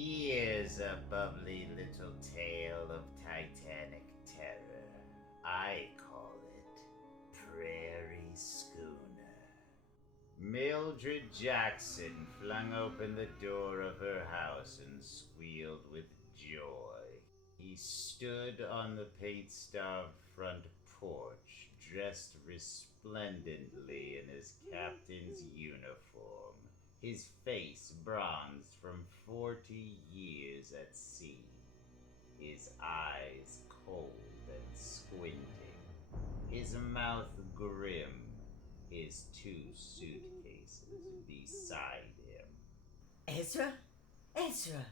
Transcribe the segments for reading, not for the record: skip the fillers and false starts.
Here's a bubbly little tale of Titanic terror. I call it Prairie Schooner. Mildred Jackson flung open the door of her house and squealed with joy. He stood on the paint-starved front porch, dressed resplendently in his captain's uniform, his face bronzed from 40 years at sea, his eyes cold and squinting, his mouth grim, his 2 suitcases beside him. Ezra? Ezra!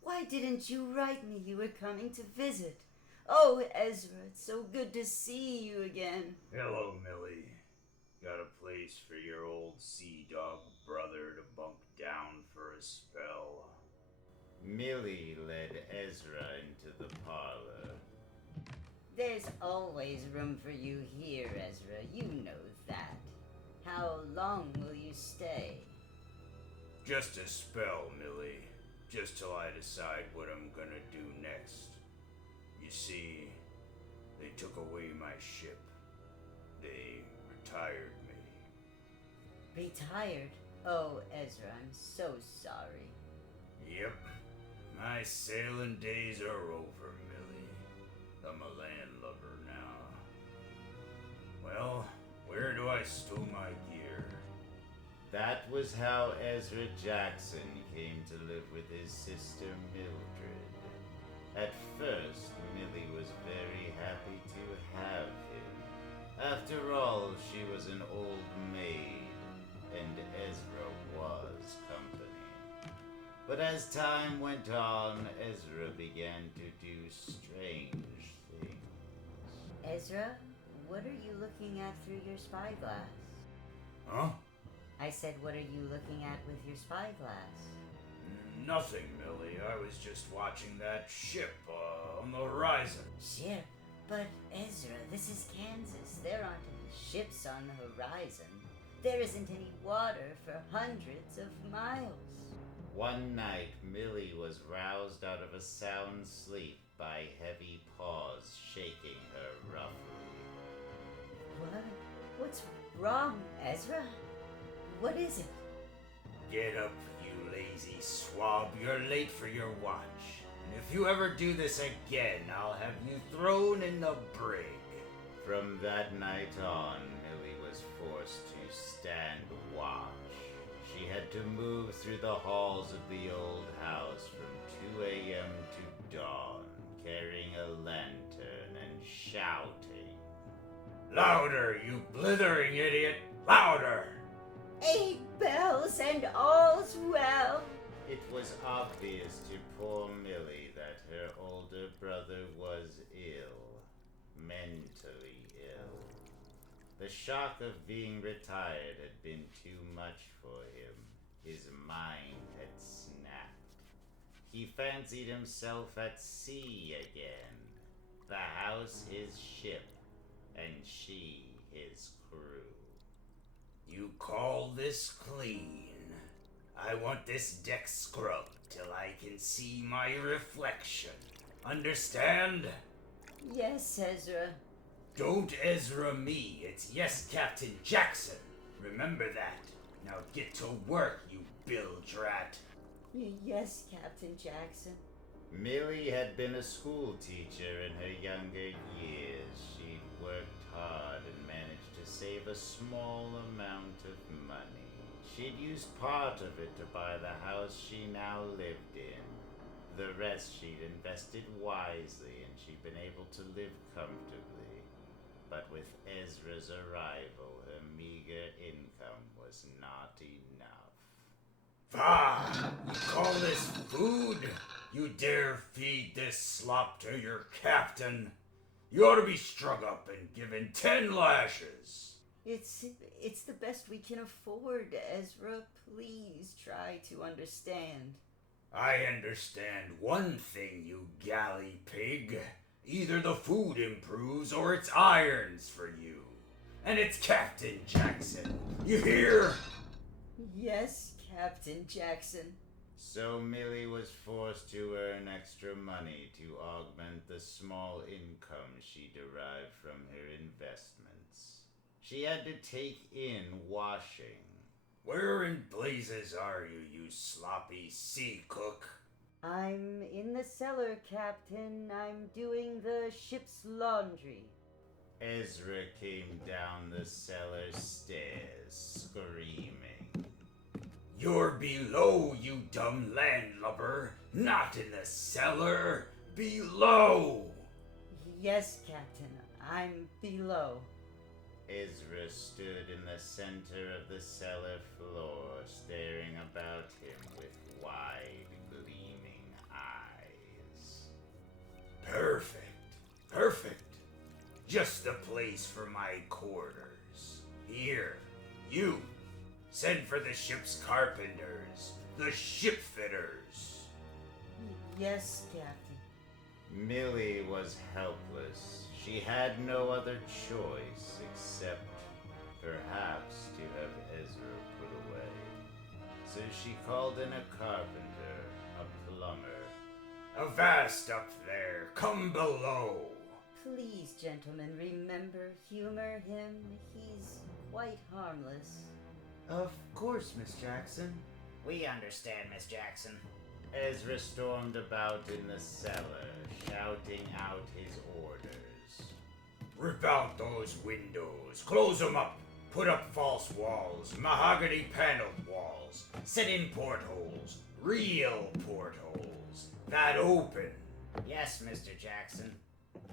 Why didn't you write me you were coming to visit? Oh, Ezra, it's so good to see you again. Hello, Millie. Got a place for your old sea dog brother to bunk down for a spell? Millie led Ezra into the parlor. There's always room for you here, Ezra. You know that. How long will you stay? Just a spell, Millie. Just till I decide what I'm gonna do next. You see, they took away my ship. They retired me. Retired? Oh, Ezra, I'm so sorry. Yep. My sailing days are over, Millie. I'm a landlubber now. Well, where do I stow my gear? That was how Ezra Jackson came to live with his sister Mildred. At first, Millie was very happy to have him. After all, she was an old maid, and Ezra was company. But as time went on, Ezra began to do strange things. Ezra, what are you looking at through your spyglass? Huh? I said, what are you looking at with your spyglass? Nothing, Millie. I was just watching that ship on the horizon. Ship? But Ezra, this is Kansas. There aren't any ships on the horizon. There isn't any water for hundreds of miles. One night, Millie was roused out of a sound sleep by heavy paws shaking her roughly. What? What's wrong, Ezra? What is it? Get up, you lazy swab. You're late for your watch. And if you ever do this again, I'll have you thrown in the brig. From that night on, Millie was forced to stand watch. She had to move through the halls of the old house from 2 a.m. to dawn, carrying a lantern and shouting. Louder, you blithering idiot! Louder! 8 bells and all's well. It was obvious to poor Millie that her older brother was ill, mentally ill. The shock of being retired had been too much for him. His mind had snapped. He fancied himself at sea again. The house his ship, and she his crew. You call this clean? I want this deck scrubbed till I can see my reflection. Understand? Yes, Ezra. Don't Ezra me, it's yes, Captain Jackson. Remember that. Now get to work, you bilge rat. Yes, Captain Jackson. Millie had been a school teacher in her younger years. She'd worked hard and managed to save a small amount of money. She'd used part of it to buy the house she now lived in. The rest she'd invested wisely, and she'd been able to live comfortably. But with Ezra's arrival, her meager income was not enough. Ah! You call this food? You dare feed this slop to your captain? You ought to be strung up and given 10 lashes. It's the best we can afford, Ezra. Please try to understand. I understand one thing, you galley pig. Either the food improves or it's irons for you. And it's Captain Jackson. You hear? Yes, Captain Jackson. So Millie was forced forced to earn extra money to augment the small income she derived from her investments. She had to take in washing. Where in blazes are you, you sloppy sea cook? I'm in the cellar, Captain. I'm doing the ship's laundry. Ezra came down the cellar stairs, screaming. You're below, you dumb landlubber! Not in the cellar! Below! Yes, Captain. I'm below. Ezra stood in the center of the cellar floor, staring about him with wide, gleaming eyes. Perfect. Perfect. Just the place for my quarters. Here, you. Send for the ship's carpenters, the ship fitters. Yes, Captain. Millie was helpless. She had no other choice except, perhaps, to have Ezra put away. So she called in a carpenter, a plumber. Avast up there, come below. Please, gentlemen, remember, humor him. He's quite harmless. Of course, Miss Jackson. We understand, Miss Jackson. Ezra stormed about in the cellar, shouting out his orders. Rip out those windows, close them up, put up false walls, mahogany paneled walls, set in portholes, real portholes, that open. Yes, Mr. Jackson.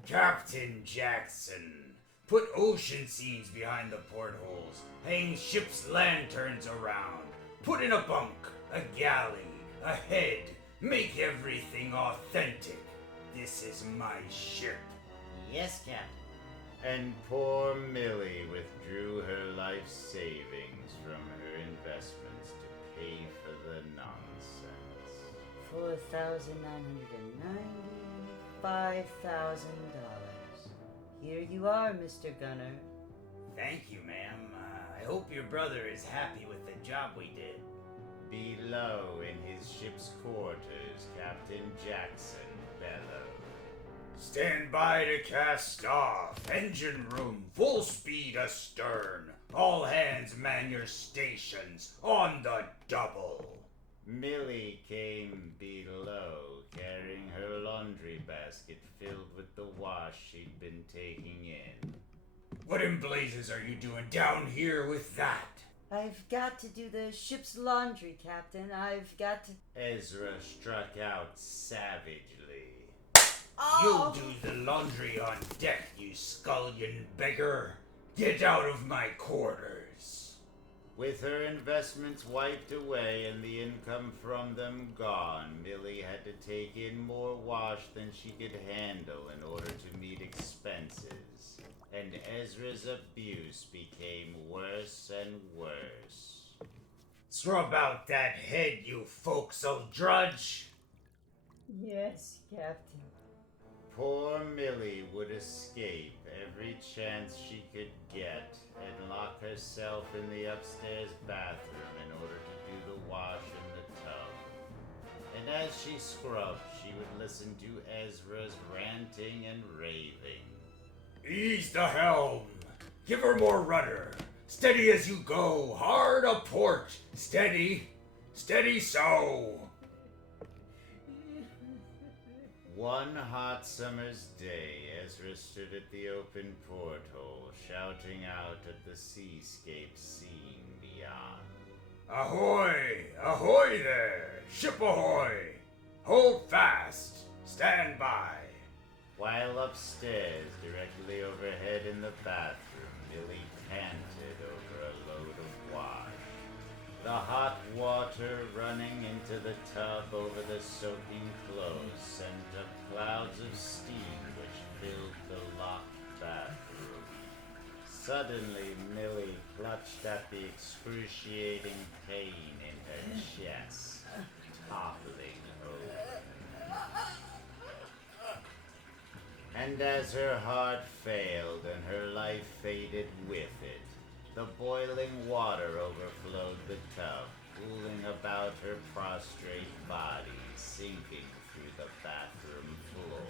Captain Jackson, put ocean scenes behind the portholes, hang ship's lanterns around, put in a bunk, a galley, a head, make everything authentic. This is my ship. Yes, Captain. And poor Millie withdrew her life savings from her investments to pay for the nonsense. $4,990, $5,000. Here you are, Mr. Gunner. Thank you, ma'am. I hope your brother is happy with the job we did. Below in his ship's quarters, Captain Jackson bellowed. Stand by to cast off. Engine room, full speed astern. All hands man your stations, on the double. Millie came below, carrying her laundry basket filled with the wash she'd been taking in. What in blazes are you doing down here with that? I've got to do the ship's laundry, Captain. I've got to... Ezra struck out savagely. You'll do the laundry on deck, you scullion beggar. Get out of my quarters. With her investments wiped away and the income from them gone, Millie had to take in more wash than she could handle in order to meet expenses. And Ezra's abuse became worse and worse. Scrub out that head, you forecastle drudge. Yes, Captain. Poor Millie would escape every chance she could get and lock herself in the upstairs bathroom in order to do the wash in the tub. And as she scrubbed, she would listen to Ezra's ranting and raving. Ease the helm. Give her more rudder. Steady as you go. Hard a port. Steady. Steady so. One hot summer's day, Ezra stood at the open porthole, shouting out at the seascape seen beyond. Ahoy! Ahoy there! Ship ahoy! Hold fast! Stand by! While upstairs, directly overhead in the bathroom, Millie panted over a load of wash. The hot water running into the tub over the soaking clothes sent up clouds of steam which filled the locked bathroom. Suddenly, Millie clutched at the excruciating pain in her chest, toppling over. And as her heart failed and her life faded with it, the boiling water overflowed the tub, pooling about her prostrate body, sinking bathroom floor.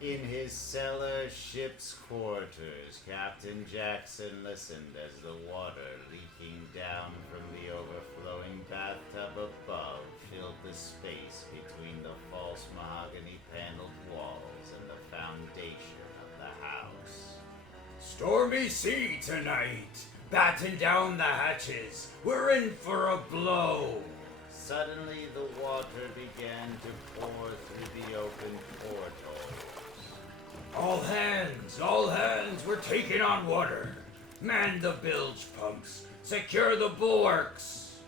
In his cellar ship's quarters, Captain Jackson listened as the water leaking down from the overflowing bathtub above filled the space between the false mahogany paneled walls and the foundation of the house. Stormy sea tonight. Batten down the hatches. We're in for a blow. Suddenly the water began to pour through the open portholes. All hands, we're taking on water. Man the bilge pumps. Secure the bulwarks.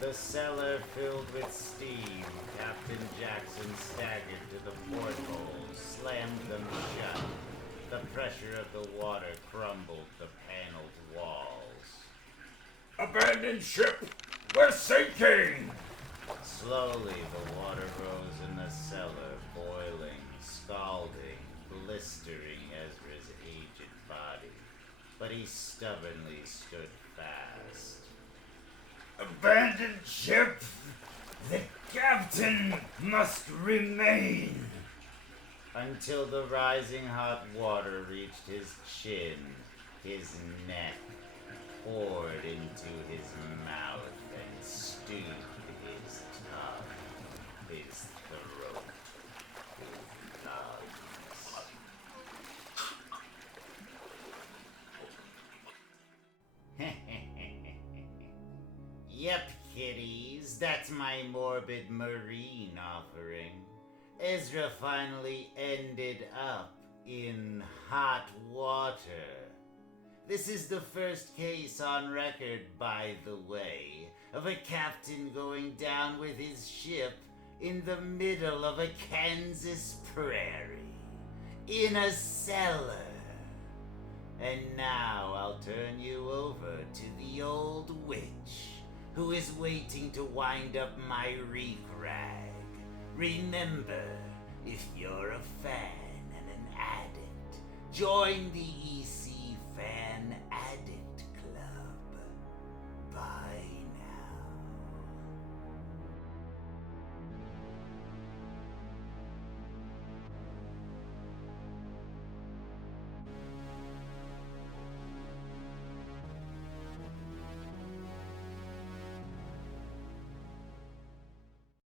The cellar filled with steam. Captain Jackson staggered to the portholes, slammed them shut. The pressure of the water crumbled the paneled walls. Abandon ship! We're sinking! Slowly the water rose in the cellar, boiling, scalding, blistering Ezra's aged body. But he stubbornly stood fast. Abandon ship! The captain must remain! Until the rising hot water reached his chin, his neck, poured into his mouth and stewed his tongue, his throat, his lungs. Yep, kiddies, that's my morbid marine offering. Ezra finally ended up in hot water. This is the first case on record, by the way, of a captain going down with his ship in the middle of a Kansas prairie, in a cellar. And now I'll turn you over to the old witch, who is waiting to wind up my reek-rag. Remember, if you're a fan and an addict, join the EC Fan Addict